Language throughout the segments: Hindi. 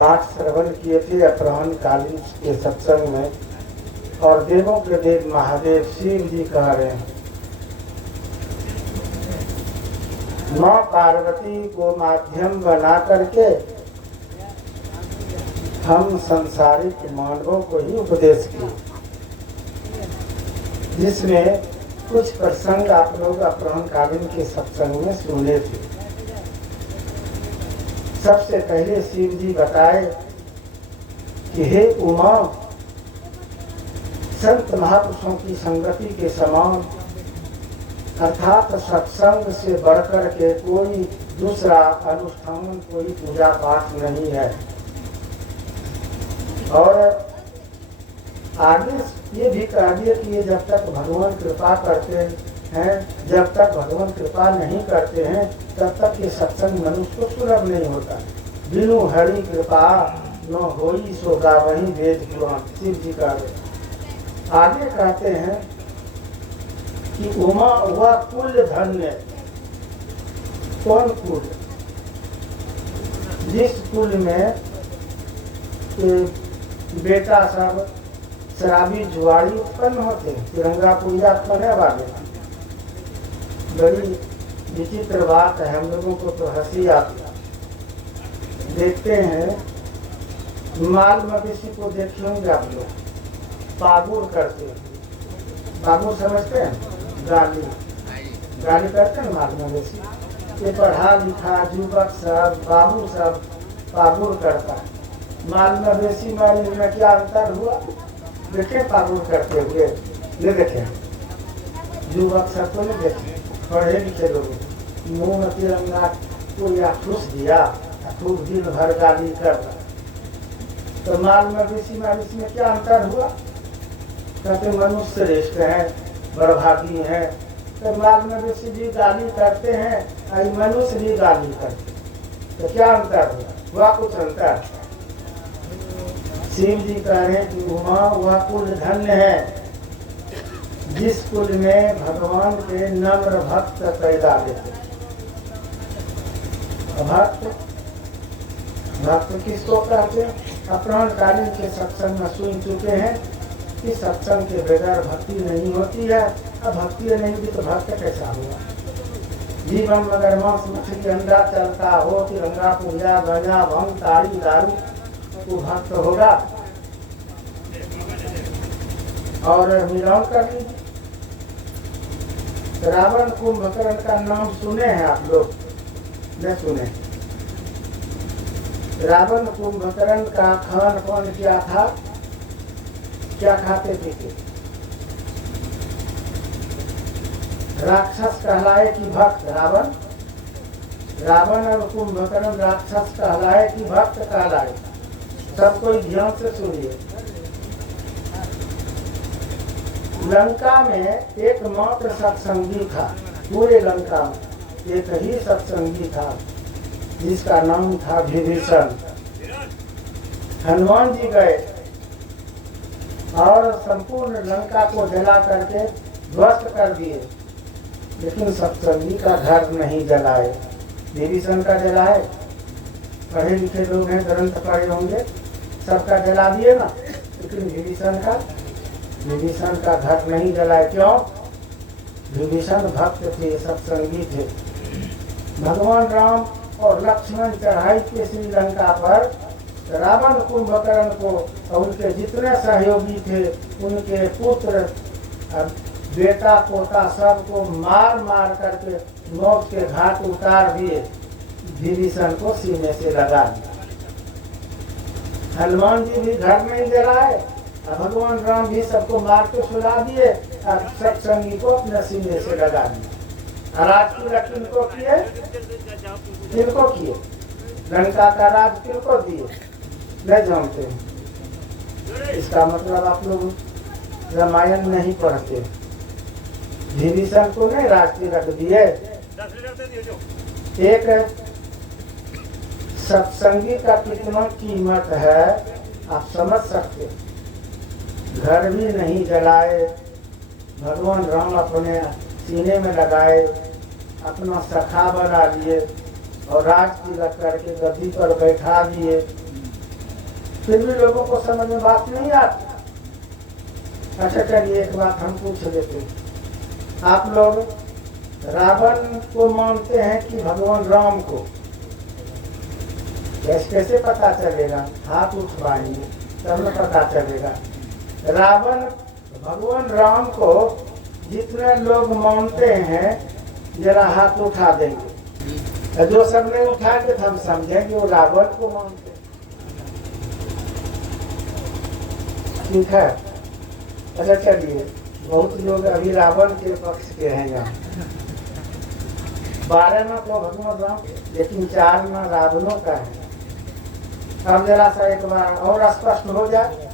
पाठ श्रवण किए थे अपराह्न कालीन के सत्संग में, और देवों के देव महादेव शिव जी कह रहे हैं, माँ पार्वती को माध्यम बना करके हम संसारिक मानवों को ही उपदेश किए, जिसमें कुछ प्रसंग आप लोग अपराह्न कालीन के सत्संग में सुने थे। सबसे पहले शिव जी बताए कि हे उमा, संत महापुरुषों की संगति के समान अर्थात सत्संग से बढ़कर के कोई दूसरा अनुष्ठान, कोई पूजा पाठ नहीं है। और आगे ये भी कह दिया कि ये जब तक भगवान कृपा करते हैं, जब तक भगवान कृपा नहीं करते हैं, तब तक ये सत्संग मनुष्य को सुलभ नहीं होता। बिनु हरि कृपा न होई सो गावहीं वेद पुराण, शिव जी का आगे कहते हैं कि उमा हुआ कुल धन्य। कौन कुल? जिस कुल में बेटा सब शराबी जुआरी उत्पन्न होते हैं, तिरंगा पूजा करने वाले। बड़ी विचित्र बात है, हम लोगों को तो हंसी आती है। देखते हैं माल मवेशी को देखे होंगे आप लोग, पागुर करते हैं। पागुर समझते हैं? गाली करते हैं माल मवेशी। ये पढ़ा लिखा युवक सब, बाबू सब पागुर करता है। माल मवेशी मारने में क्या अंतर हुआ? देखे पागुर करते हुए? नहीं देखे। युवक सब को नहीं देखे, पढ़े लिखे लोग। मुंह में तिरंगा को या ठूस दिया, खूब दिन भर गाली करता। तो माल मवेशी में क्या अंतर हुआ? कहते मनुष्य श्रेष्ठ हैं, बड़भागी हैं। तो माल मवेशी भी गाली करते हैं, आई मनुष्य भी गाली करते। तो क्या अंतर हुआ? कुछ अंतर। शिव जी कह रहे हैं कि उमा वह कुल धन्य है जिस कुल में भगवान के नम्र भक्त पैदा लेते। भक्त किसको कहते हैं? अपराह्न कालीन के सत्संग में सुन चुके हैं कि सत्संग के बगैर भक्ति नहीं होती है। अब भक्ति नहीं होगी तो भक्त कैसा हुआ? जीवन में अगर मांस मछली अंडा चलता हो, तिरंगा पूजा गंजा भंग ताड़ी दारू, तो भक्त होगा। और मिलान कर लीजिए, रावण कुंभकर्ण का नाम सुने हैं आप लोग? न सुने? रावण कुंभकर्ण का खान पान क्या था? क्या खाते पीते? राक्षस कहलाए कि भक्त? रावण और कुंभकर्ण राक्षस कहलाए कि भक्त कहलाए? सब कोई ध्यान से सुनिए। लंका में एकमात्र सत्संगी था, पूरे लंका में एक ही सत्संगी था, जिसका नाम था विभीषण। हनुमान जी गए और संपूर्ण लंका को जला करके ध्वस्त कर दिए, लेकिन सत्संगी का घर नहीं जलाए। विभीषण का जलाए। पढ़े लिखे लोग हैं, ग्रंथ पढ़े होंगे, सबका जला दिए ना, लेकिन विभीषण का घर नहीं जलाए। क्यों? विभीषण भक्त थे, सत्संगी थे। भगवान राम और लक्ष्मण चढ़ाई के श्रीलंका पर रावण कुंभकर्ण को और उनके जितने सहयोगी थे, उनके पुत्र बेटा पोता सबको मार मार करके मौत के घाट उतार दिए। विभीषण को सीने से लगा दिया। हनुमान जी भी घर नहीं जलाए, भगवान राम भी सबको मार के सुला दिए और सत्संगी को अपने सीने से लगा दिया। राज की रक्षण को किए, किनको किए? लंका का राज किनको दिए? नहीं जानते हैं। इसका मतलब आप लोग रामायण नहीं पढ़ते। विभीषण को नहीं राज की रख दिए। एक सत्संगी का कितना कीमत है आप समझ सकते। घर भी नहीं जलाए, भगवान राम अपने सीने में लगाए, अपना सखा बना लिए और राज तिलक करके गद्दी पर बैठा दिए। फिर भी लोगों को समझ में बात नहीं आती। अच्छा चलिए एक बात हम पूछ लेते हैं, आप लोग रावण को मानते हैं कि भगवान राम को? कैसे पता चलेगा? हाथ उठवाएंगे तब न पता चलेगा। रावण भगवान राम को जितने लोग मानते हैं जरा हाथ उठा देंगे। जो सब नहीं उठाएंगे तो हम समझेंगे वो रावण को मानते हैं। ठीक है। अच्छा चलिए, बहुत लोग अभी रावण के पक्ष के हैं यहाँ। 12 न तो भगवान राम, लेकिन 4 न रावणों का है। अब जरा सा एक बार और स्पष्ट हो जाए,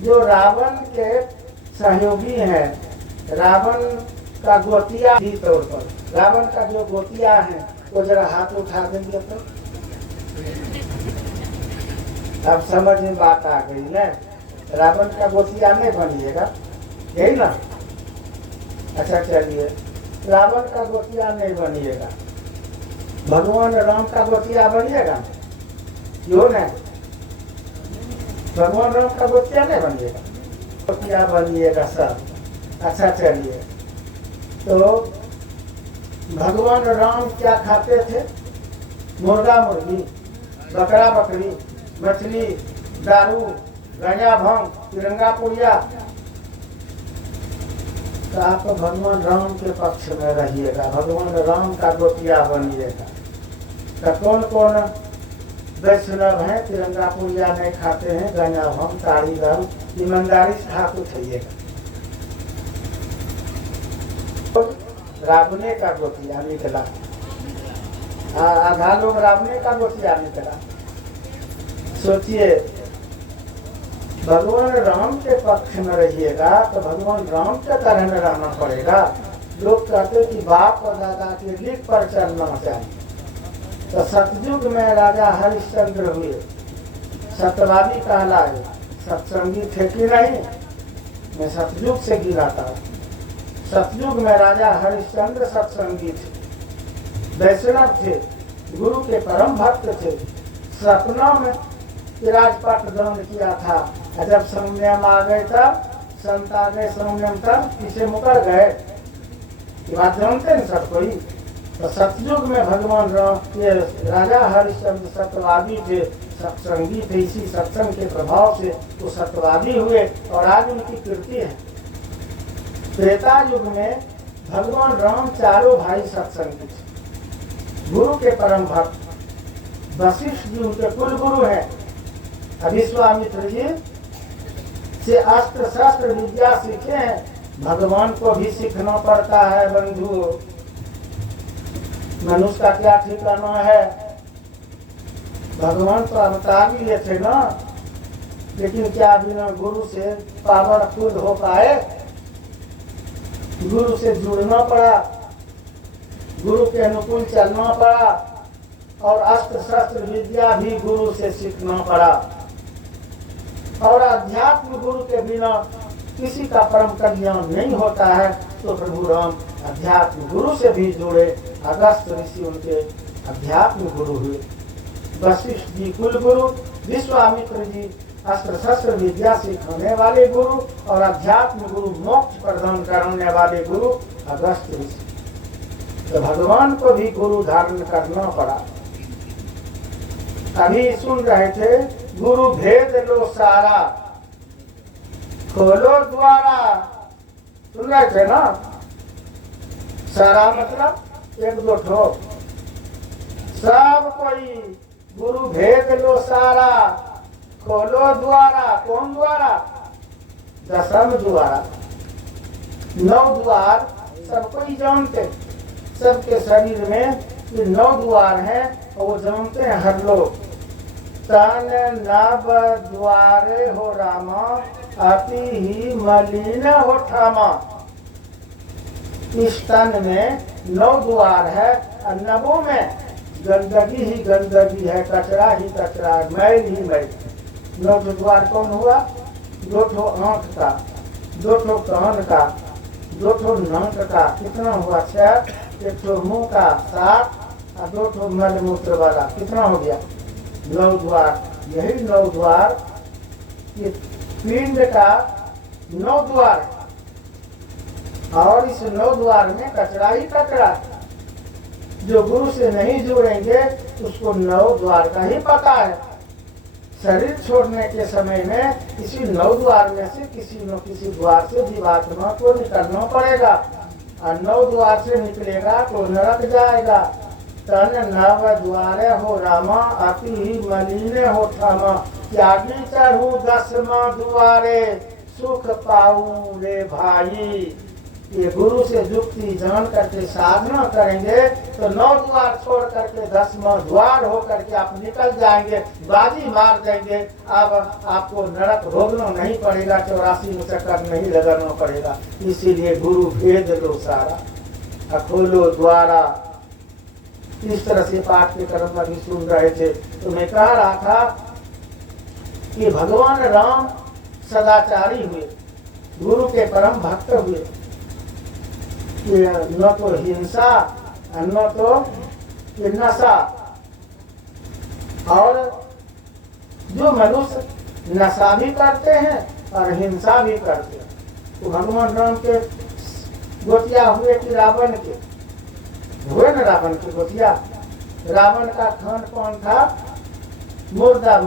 जो रावण के सहयोगी हैं, रावण का गोतिया ही तौर पर, रावण का जो गोतिया है वो जरा हाथ उठा देंगे तो अब समझ में बात आ गई ना। रावण का गोतिया नहीं बनिएगा, यही ना? अच्छा चलिए, रावण का गोतिया नहीं बनिएगा, भगवान राम का गोतिया बनिएगा क्यों नहीं? भगवान राम का गोतिया नहीं बनिएगा, गोतिया बनिएगा सब। अच्छा चलिए, तो भगवान राम क्या खाते थे? मुर्गा मुर्गी, बकरा बकरी, मछली, दारू, गंजा भांग, तिरंगा पुड़िया। तो आप भगवान राम के पक्ष में रहिएगा, भगवान राम का गोतिया बनिएगा। तो कौन कौन वैष्णव हैं तिरंगा पुड़िया नहीं खाते हैं, गंजा भांग, ताड़ी दारू? ईमानदारी से हाथ उठाइएगा। रावणे का गोतिया निकला, आधा लोग रावणे का गोतिया निकला। सोचिए, भगवान राम के पक्ष में रहिएगा तो भगवान राम के तरह में रहना पड़ेगा। लोग कहते कि बाप और दादा के लीक पर चलना चाहिए। तो सतयुग में राजा हरिश्चंद्र हुए, सत्यवादी कहलाए, सत्संगी थे कि नहीं? मैं सतयुग से गिराता हूँ। सतयुग में राजा हरिश्चंद्र सत्संगी थे, वैष्णव थे, गुरु के परम भक्त थे। सपना में राजपाट दान किया था, जब संयम आ गए तब, संत आ गए संयम तब पीछे मुकर गए। ये बात जानते हैं सब कोई। तो सतयुग में भगवान राम के राजा हरिश्चंद्र सत्यवादी थे, सत्संगी थे। इसी सत्संग के प्रभाव से वो सत्यवादी हुए और आज उनकी कीर्ति है। त्रेता युग में भगवान राम चारों भाई सत्संगी थे, गुरु के परम भक्त। वशिष्ठ जी उनके कुल गुरु हैं। विश्वामित्र जी से अस्त्र शस्त्र विद्या सीखे हैं। भगवान को भी सीखना पड़ता है बंधु। मनुष्य का क्या ठिकाना है? भगवान तो अवतार भी लिए थे ना, लेकिन क्या बिना गुरु से पावरफुल हो पाए? गुरु से जुड़ना पड़ा, गुरु के अनुकूल चलना पड़ा और अस्त्र शस्त्र विद्या भी गुरु से सीखना पड़ा। और अध्यात्म गुरु के बिना किसी का परम कल्याण नहीं होता है। तो प्रभु राम अध्यात्म गुरु से भी जुड़े। अगस्त ऋषि उनके अध्यात्म गुरु हुए। वशिष्ठ जी कुल गुरु, विश्वामित्र जी अस्त्र शस्त्र विद्या सिखाने वाले गुरु और अध्यात्म गुरु मोक्ष प्रदान करने वाले गुरु अगस्त ऋषि। तो भगवान को भी गुरु धारण करना पड़ा। अभी सुन रहे थे, गुरु भेद लो सारा, खोलो द्वारा। सुन रहे थे ना? सारा मतलब एक दो ठो, सब कोई गुरु भेद लो सारा, खोलो द्वारा। कौन द्वारा? दशम द्वारा। 9 द्वार सब कोई जानते, सबके शरीर में 9 द्वार हैं और वो जानते हैं हर लोग। तन नव द्वारे हो रामा, अति ही मलिन हो ठामा। इस तन में 9 द्वार है और नवों में गंदगी ही गंदगी है, कचरा ही कचरा, मैल ही मैल। 9 द्वार कौन हुआ? 2 ठो आँख का, 2 ठो कान का, 2 ठो नाक का, कितना हुआ? 6। 1 ठो मुँह का 7 और 2 ठो मल मूत्र वाला, कितना हो गया? 9 द्वार। यही 9 द्वार, ये पिंड का 9 द्वार है। और इस 9 द्वार में कचरा ही कचरा है। जो गुरु से नहीं जुड़ेंगे उसको 9 द्वार का ही पता है। शरीर छोड़ने के समय में इसी 9 द्वार में से किसी न किसी द्वार से जीवात्मा को निकलना पड़ेगा, और 9 द्वार से निकलेगा तो नरक जाएगा। तन नव द्वारे हो रामा, अति मलिने हो ठामा, त्यागी चढ़ू 10वां द्वारे, सुख पाऊं रे भाई। ये गुरु से युक्ति जान करके साधना करेंगे तो 9 द्वार छोड़ करके 10वां द्वार होकर के आप निकल जाएंगे, बाजी मार देंगे। अब आपको नरक भोगना नहीं पड़ेगा, 84 मुचक्कर नहीं लगाना पड़ेगा। इसीलिए गुरु भेद लो सारा, खोलो द्वारा। इस तरह से पाठ के क्रम में भी सुन रहे थे। तो मैं कह रहा था कि भगवान राम सदाचारी हुए, गुरु के परम भक्त हुए। न तो हिंसा, न तो नशा। और जो मनुष्य नशा भी करते हैं और हिंसा भी करते हैं, तो भगवान राम के गोतिया हुए कि रावण के हुए न? रावण के गोतिया। रावण का खान पान था मुर्दा